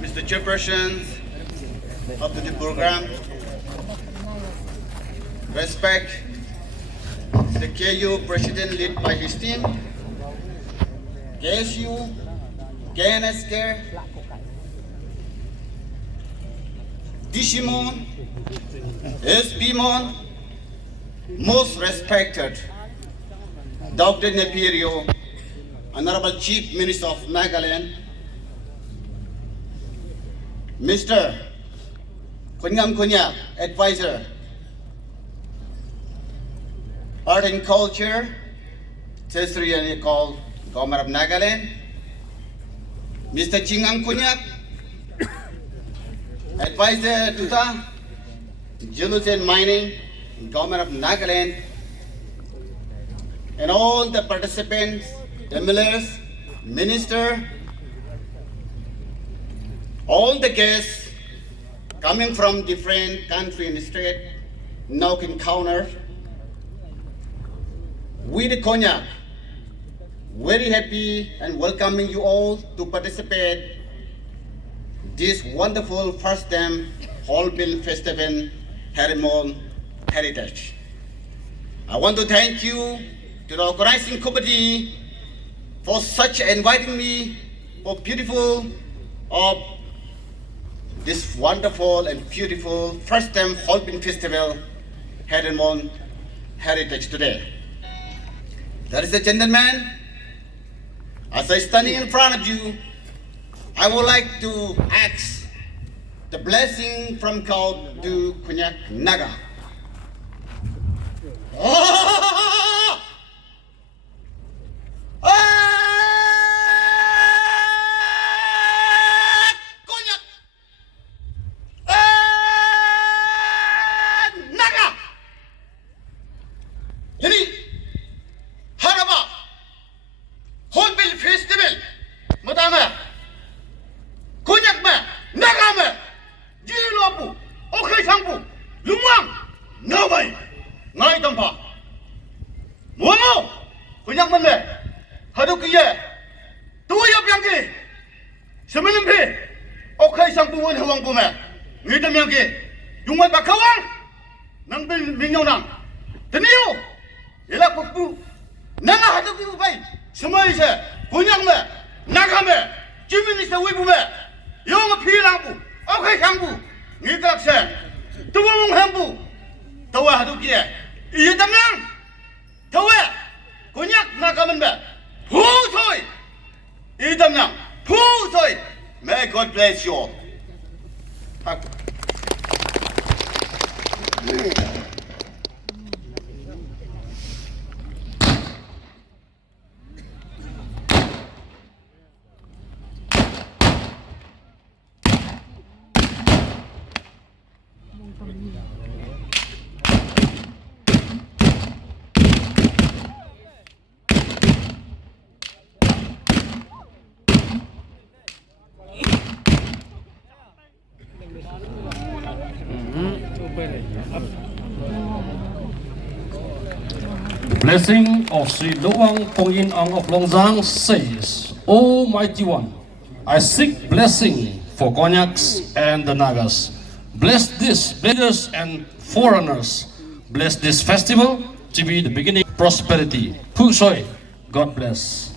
Mr. Chairperson of the program, respect the KU President led by his team, KSU, KNSK, Dishimon, SBMon, most respected Dr. Nepirio, Honorable Chief Minister of Nagaland, Mr. Konyak, Advisor, Art and Culture, Treasury and called Government of Nagaland, Mr. Chingang Konyak, Advisor to the Geology and Mining, Government of Nagaland, and all the participants, MLAs, Minister, all the guests coming from different country and state now can counter. We the Konyak, very happy and welcoming you all to participate this wonderful first time Hornbill Festival Hermon Heritage. I want to thank you to the organizing committee for such inviting me for beautiful of this wonderful and beautiful first time Hornbill Festival Hermon Heritage today. Ladies and gentlemen, as I standing in front of you, I would like to ask the blessing from God to Konyak Naga. Oh! Konyak! Naga! Jadi, harap Hornbill Festival, madama, Konyak me, Naga me, Jilopu, Okay Sangpu, Lohwang, Nobay, Ngai Tampa, Momo, Konyak me, Hadukiye, Tuyap Yangi, Semelimpi, Okay Sangpu and Hawang Pume, Nitam Yangi, Yungat Bakawang, Nangbil Minyonang, the new, Elapu, Nanga Haduki Bay. Semua isi, Konyak me, Naga me, Jimmy is the Wibu me, Young Pilambu, Okay Hambu, Nitrakse, Tuwang Hambu, Tawa Hadukia, Itamang, Tawa, Konyak Nagaman me, Who soy? Itamang, who soy? May God bless you all. Blessing of Shri Lohwang Pongyin Angh of Longzang says, O Mighty One, I seek blessing for Konyaks and the Nagas. Bless this beggars and foreigners. Bless this festival to be the beginning of prosperity. Pu Soy, God bless.